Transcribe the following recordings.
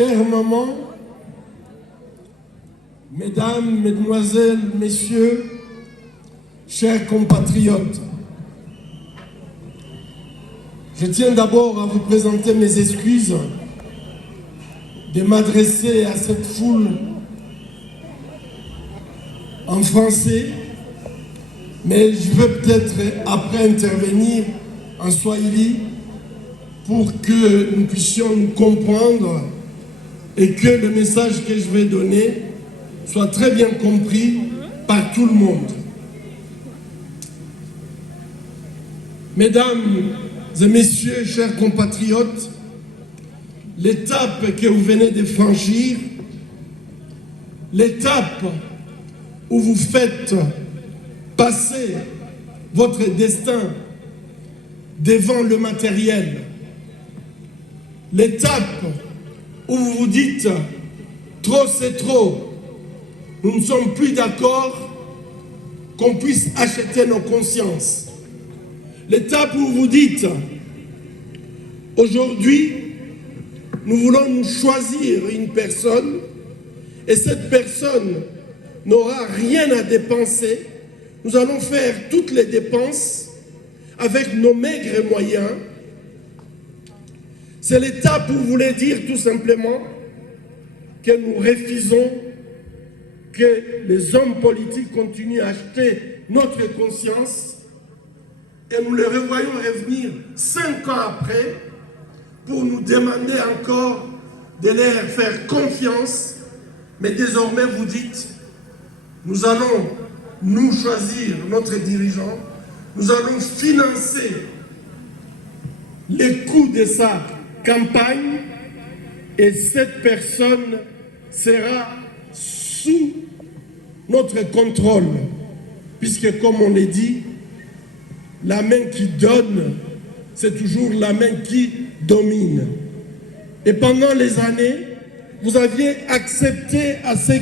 Chère maman, mesdames, mesdemoiselles, messieurs, chers compatriotes, je tiens d'abord à vous présenter mes excuses de m'adresser à cette foule en français, mais je veux peut-être après intervenir en swahili pour que nous puissions nous comprendre et que le message que je vais donner soit très bien compris par tout le monde. Mesdames et messieurs, chers compatriotes, l'étape que vous venez de franchir, l'étape où vous faites passer votre destin devant le matériel, l'étape où vous vous dites « trop c'est trop », nous ne sommes plus d'accord qu'on puisse acheter nos consciences. L'étape où vous dites « aujourd'hui, nous voulons nous choisir une personne et cette personne n'aura rien à dépenser. Nous allons faire toutes les dépenses avec nos maigres moyens. » C'est l'étape où vous voulez dire tout simplement que nous refusons que les hommes politiques continuent à acheter notre conscience et nous les revoyons revenir 5 ans après pour nous demander encore de leur faire confiance. Mais désormais vous dites, nous allons nous choisir notre dirigeant, nous allons financer les coûts de sa campagne et cette personne sera sous notre contrôle, puisque comme on l'a dit, la main qui donne, c'est toujours la main qui domine. Et pendant les années, vous aviez accepté à ce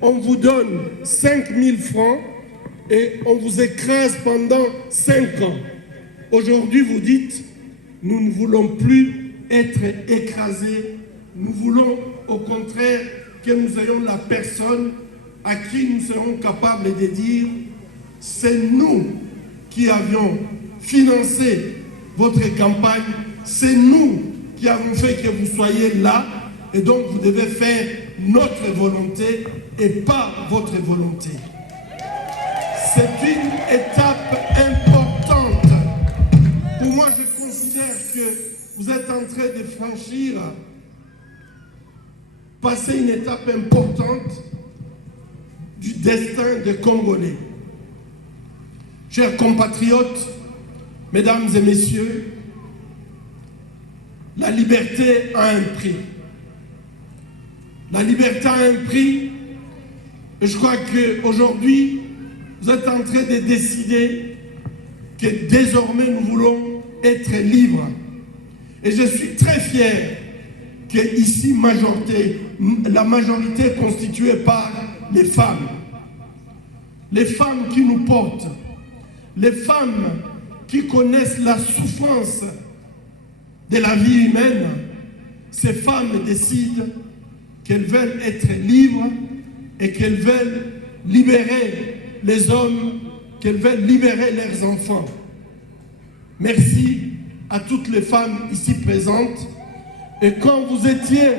qu'on vous donne 5 000 francs et on vous écrase pendant 5 ans. Aujourd'hui, vous dites, nous ne voulons plus être écrasés, nous voulons au contraire que nous ayons la personne à qui nous serons capables de dire, c'est nous qui avions financé votre campagne, c'est nous qui avons fait que vous soyez là, et donc vous devez faire notre volonté et pas votre volonté. C'est une étape importante. Pour moi, je considère que vous êtes en train de franchir, passer une étape importante du destin des Congolais. Chers compatriotes, mesdames et messieurs, la liberté a un prix. La liberté a un prix, et je crois qu'aujourd'hui, vous êtes en train de décider que désormais nous voulons être libres. Et je suis très fier qu'ici, la majorité est constituée par les femmes. Les femmes qui nous portent, les femmes qui connaissent la souffrance de la vie humaine. Ces femmes décident qu'elles veulent être libres et qu'elles veulent libérer les hommes, qu'elles veulent libérer leurs enfants. Merci à toutes les femmes ici présentes. Et quand vous étiez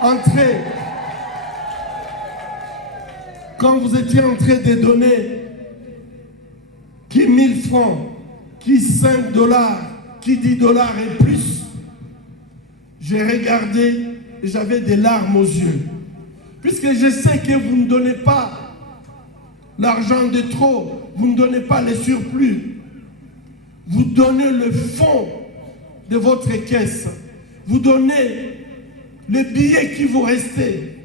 entrés, de donner qui 1000 francs, qui 5 $, qui 10 $ et plus, j'ai regardé et j'avais des larmes aux yeux. Puisque je sais que vous ne donnez pas l'argent de trop, vous ne donnez pas les surplus, vous donnez le fond de votre caisse, vous donnez le billet qui vous restait,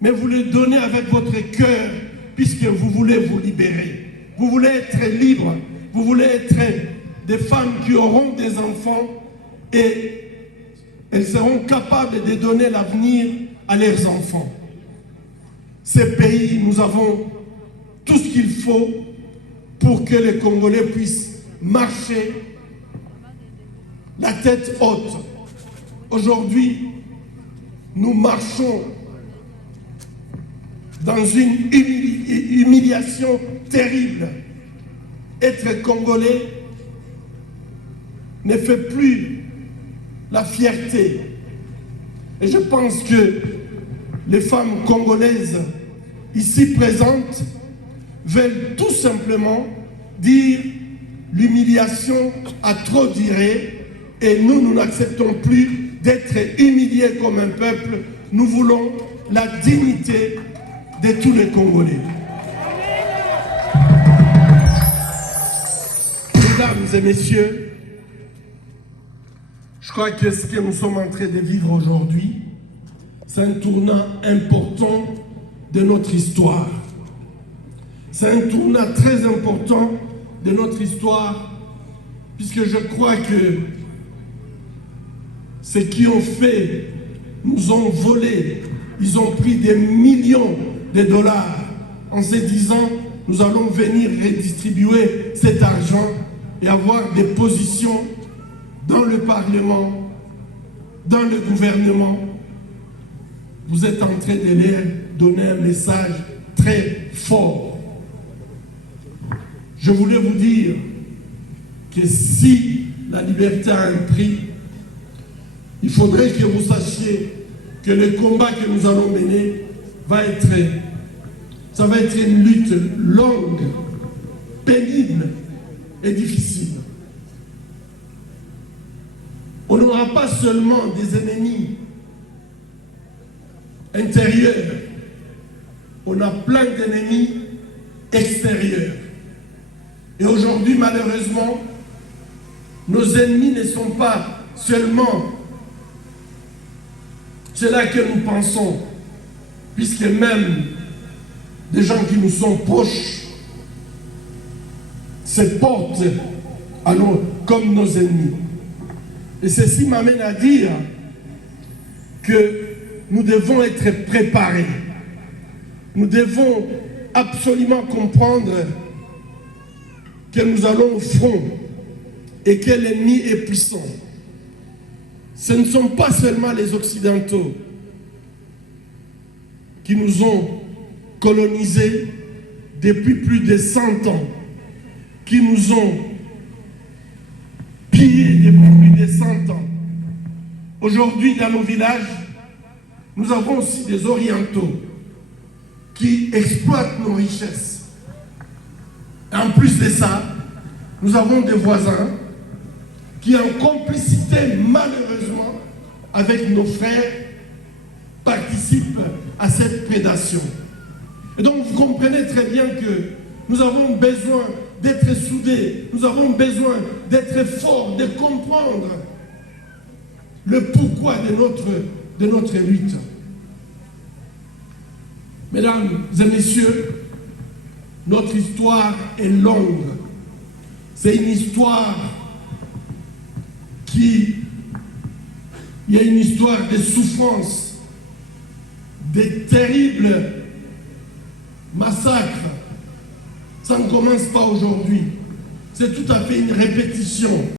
mais vous le donnez avec votre cœur, puisque vous voulez vous libérer. Vous voulez être libre, vous voulez être des femmes qui auront des enfants et elles seront capables de donner l'avenir à leurs enfants. Ces pays, nous avons tout ce qu'il faut pour que les Congolais puissent marcher la tête haute. Aujourd'hui, nous marchons dans une humiliation terrible. Être Congolais ne fait plus la fierté. Et je pense que les femmes congolaises ici présentes veulent tout simplement dire l'humiliation a trop duré et nous n'acceptons plus d'être humiliés comme un peuple. Nous voulons la dignité de tous les Congolais. Mesdames et messieurs, je crois que ce que nous sommes en train de vivre aujourd'hui, c'est un tournant important de notre histoire. C'est un tournant très important de notre histoire, puisque je crois que ceux qui ont fait, nous ont volé, ils ont pris des millions de dollars en se disant, nous allons venir redistribuer cet argent et avoir des positions dans le Parlement, dans le gouvernement. Vous êtes en train de leur donner un message très fort. Je voulais vous dire que si la liberté a un prix, il faudrait que vous sachiez que le combat que nous allons mener ça va être une lutte longue, pénible et difficile. On n'aura pas seulement des ennemis intérieurs, on a plein d'ennemis extérieurs. Et aujourd'hui, malheureusement, nos ennemis ne sont pas seulement ceux-là que nous pensons, puisque même des gens qui nous sont proches se portent comme nos ennemis. Et ceci m'amène à dire que nous devons être préparés. Nous devons absolument comprendre que nous allons au front et que l'ennemi est puissant. Ce ne sont pas seulement les Occidentaux qui nous ont colonisés depuis plus de 100 ans, qui nous ont pillés depuis plus de 100 ans. Aujourd'hui, dans nos villages, nous avons aussi des Orientaux qui exploitent nos richesses. Et en plus de ça, nous avons des voisins qui, en complicité, malheureusement, avec nos frères, participent à cette prédation. Et donc, vous comprenez très bien que nous avons besoin d'être soudés, nous avons besoin d'être forts, de comprendre le pourquoi de notre lutte. Mesdames et messieurs, notre histoire est longue. C'est une histoire il y a une histoire de souffrance, de terribles massacres. Ça ne commence pas aujourd'hui. C'est tout à fait une répétition.